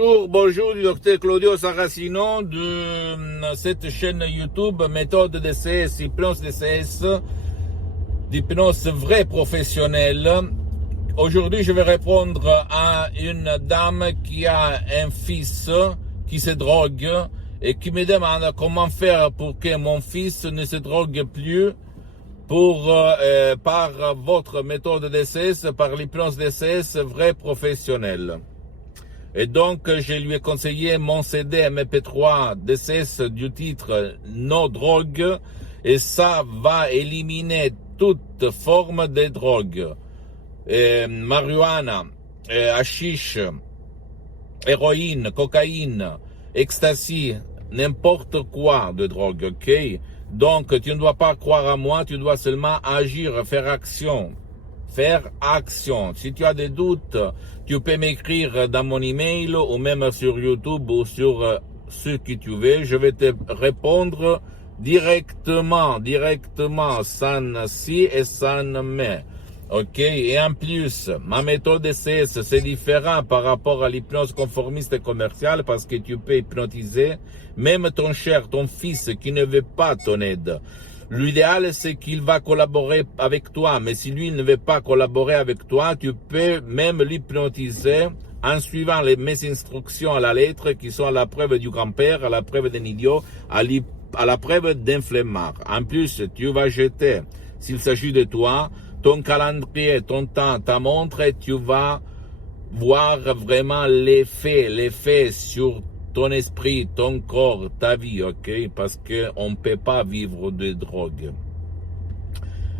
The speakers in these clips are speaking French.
Bonjour, du docteur Claudio Saracino de cette chaîne YouTube Méthode DCS, hypnose DCS, d'hypnose vraie professionnelle. Aujourd'hui, je vais répondre à une dame qui a un fils qui se drogue et qui me demande comment faire pour que mon fils ne se drogue plus par votre méthode DCS, par l'hypnose DCS vraie professionnelle. Et donc, je lui ai conseillé mon CD MP3 DCS du titre No Drogue, et ça va éliminer toute forme de drogue. Marijuana, hashish, héroïne, cocaïne, ecstasy, n'importe quoi de drogue, ok? Donc, tu ne dois pas croire à moi, tu dois seulement agir, faire action. Faire action. Si tu as des doutes, tu peux m'écrire dans mon email ou même sur YouTube ou sur ce que tu veux. Je vais te répondre directement, sans si et sans mais. Ok, et en plus, ma méthode DCS, c'est différent par rapport à l'hypnose conformiste et commerciale parce que tu peux hypnotiser même ton cher, ton fils qui ne veut pas ton aide. L'idéal, c'est qu'il va collaborer avec toi, mais si lui il ne veut pas collaborer avec toi, tu peux même l'hypnotiser en suivant mes instructions à la lettre qui sont à la preuve du grand-père, à la preuve d'un idiot, à la preuve d'un flemmard. En plus, tu vas jeter, s'il s'agit de toi, ton calendrier, ton temps, ta montre, et tu vas voir vraiment l'effet sur ton esprit, ton corps, ta vie, ok? Parce qu'on ne peut pas vivre de drogue.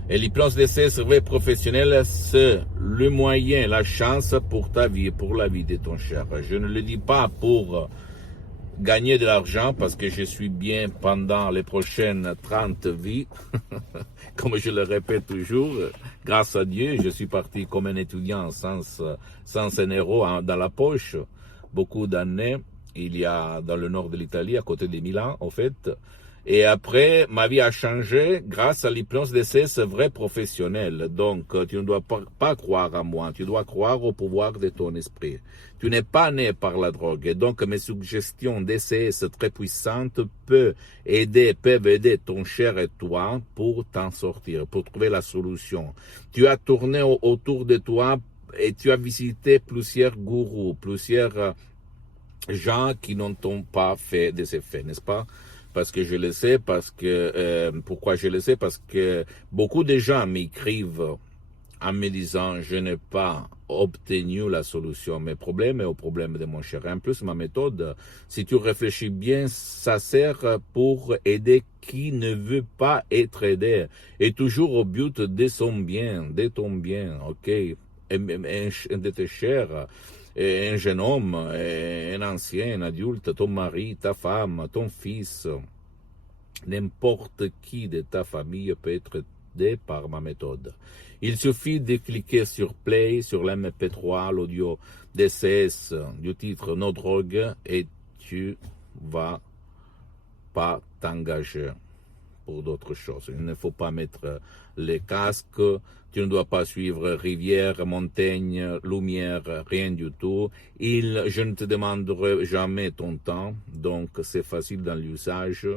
Et l'hypnose DCS vrai professionnel, c'est le moyen, la chance pour ta vie, pour la vie de ton cher. Je ne le dis pas pour gagner de l'argent parce que je suis bien pendant les prochaines 30 vies. Comme je le répète toujours, grâce à Dieu, je suis parti comme un étudiant sans un euro dans la poche. Beaucoup d'années, il y a dans le nord de l'Italie, à côté de Milan, en fait. Et après, ma vie a changé grâce à l'hypnose DCS vrai professionnel. Donc, tu ne dois pas croire à moi, tu dois croire au pouvoir de ton esprit. Tu n'es pas né par la drogue. Et donc, mes suggestions DCS très puissantes peuvent aider ton cher et toi pour t'en sortir, pour trouver la solution. Tu as tourné autour de toi et tu as visité plusieurs gourous, plusieurs gens qui n'ont pas fait des effets, n'est-ce pas? Parce que je le sais, pourquoi je le sais? Parce que beaucoup de gens m'écrivent en me disant je n'ai pas obtenu la solution à mes problèmes et aux problèmes de mon cher. Et en plus, ma méthode, si tu réfléchis bien, ça sert pour aider qui ne veut pas être aidé et toujours au but de son bien, de ton bien, ok? De tes chers. Un jeune homme, un ancien, un adulte, ton mari, ta femme, ton fils, n'importe qui de ta famille peut être aidé par ma méthode. Il suffit de cliquer sur Play, sur l'MP3, l'audio DCS du titre No Drogue et tu vas pas t'engager pour d'autres choses. Il ne faut pas mettre les casques, tu ne dois pas suivre rivière, montagne, lumière, rien du tout. Je ne te demanderai jamais ton temps, donc c'est facile dans l'usage.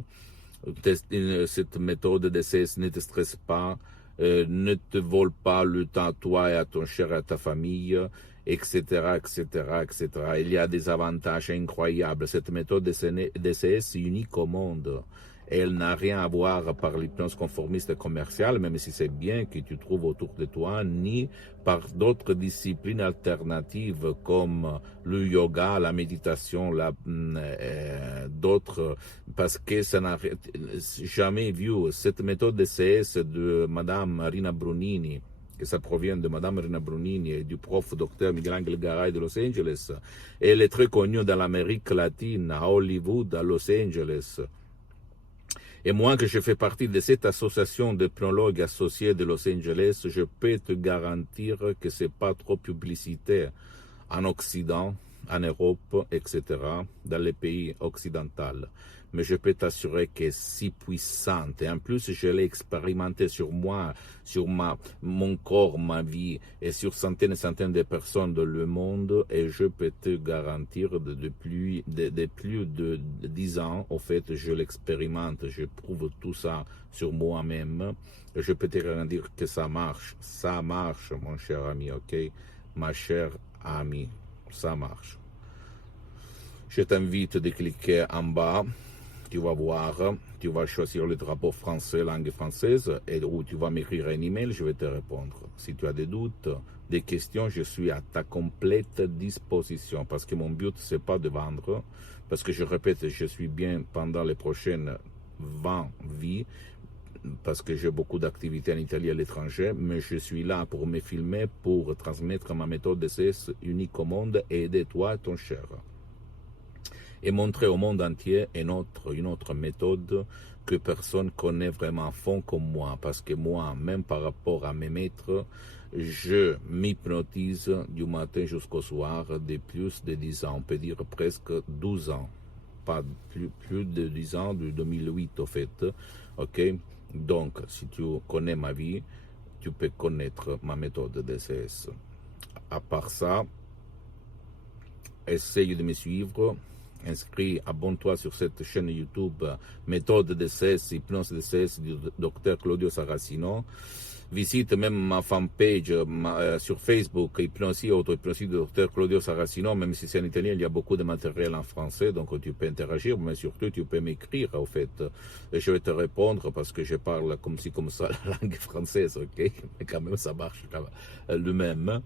Cette méthode d'essai ne te stresse pas, ne te vole pas le temps à toi et à ton cher et à ta famille, etc., etc., etc. Il y a des avantages incroyables. Cette méthode d'essai est unique au monde. Elle n'a rien à voir par l'hypnose conformiste et commerciale, même si c'est bien que tu trouves autour de toi, ni par d'autres disciplines alternatives comme le yoga, la méditation, d'autres, parce que ça n'a jamais vu cette méthode DCS de Madame Rina Brunini, et ça provient de Madame Rina Brunini et du prof Dr Miguel Garay de Los Angeles. Elle est très connue dans l'Amérique latine, à Hollywood, à Los Angeles. Et moi, que je fais partie de cette association de pneumologues associés de Los Angeles, je peux te garantir que c'est pas trop publicitaire en Occident, en Europe, etc., dans les pays occidentaux. Mais je peux t'assurer qu'elle est si puissante. Et en plus, je l'ai expérimenté sur moi, sur mon corps, ma vie, et sur centaines et centaines de personnes dans le monde. Et je peux te garantir, depuis plus de 10 ans, au fait, je l'expérimente, je prouve tout ça sur moi-même. Je peux te garantir que ça marche, mon cher ami, ok? Ma chère amie, ça marche. Je t'invite de cliquer en bas, tu vas voir, tu vas choisir le drapeau français, langue française, et où tu vas m'écrire un email, je vais te répondre. Si tu as des doutes, des questions, je suis à ta complète disposition, parce que mon but, c'est pas de vendre, parce que je répète, je suis bien pendant les prochaines 20 vies, parce que j'ai beaucoup d'activités en Italie et à l'étranger, mais je suis là pour me filmer, pour transmettre ma méthode DCS unique au monde et aider toi et ton cher. Et montrer au monde entier une autre méthode que personne connaît vraiment à fond comme moi. Parce que moi, même par rapport à mes maîtres, je m'hypnotise du matin jusqu'au soir de plus de 10 ans, on peut dire presque 12 ans. Pas plus de 10 ans, de 2008 au fait. Ok? Donc, si tu connais ma vie, tu peux connaître ma méthode DCS. À part ça, essaye de me suivre, inscris, abonne-toi sur cette chaîne YouTube méthode DCS, hypnose DCS du Dr Claudio Saracino. Visite même ma fanpage sur Facebook, Hypnosie, auto-hypnosie du Dr Claudio Saracino, même si c'est en italien, il y a beaucoup de matériel en français, donc tu peux interagir, mais surtout tu peux m'écrire, au fait, et je vais te répondre parce que je parle comme ça la langue française, ok, mais quand même ça marche le même.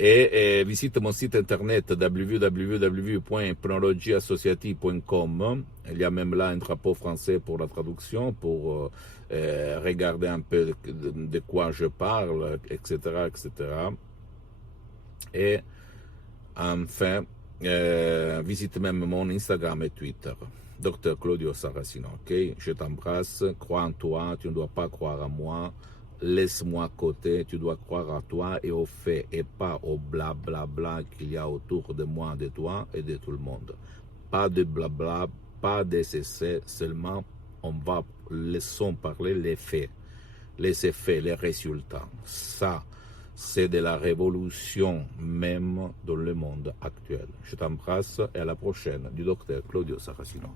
Et visite mon site internet www.hypnologieassociative.com. Il y a même là un drapeau français pour la traduction, pour regarder un peu de quoi je parle, etc., etc. Et enfin, visite même mon Instagram et Twitter, Dr Claudio Saracino, ok? Je t'embrasse, crois en toi, tu ne dois pas croire en moi. Laisse-moi à côté, tu dois croire à toi et aux faits et pas au blablabla qu'il y a autour de moi, de toi et de tout le monde. Pas de blabla, pas d'essais, seulement laissons parler les faits, les effets, les résultats. Ça, c'est de la révolution même dans le monde actuel. Je t'embrasse et à la prochaine du docteur Claudio Saracino.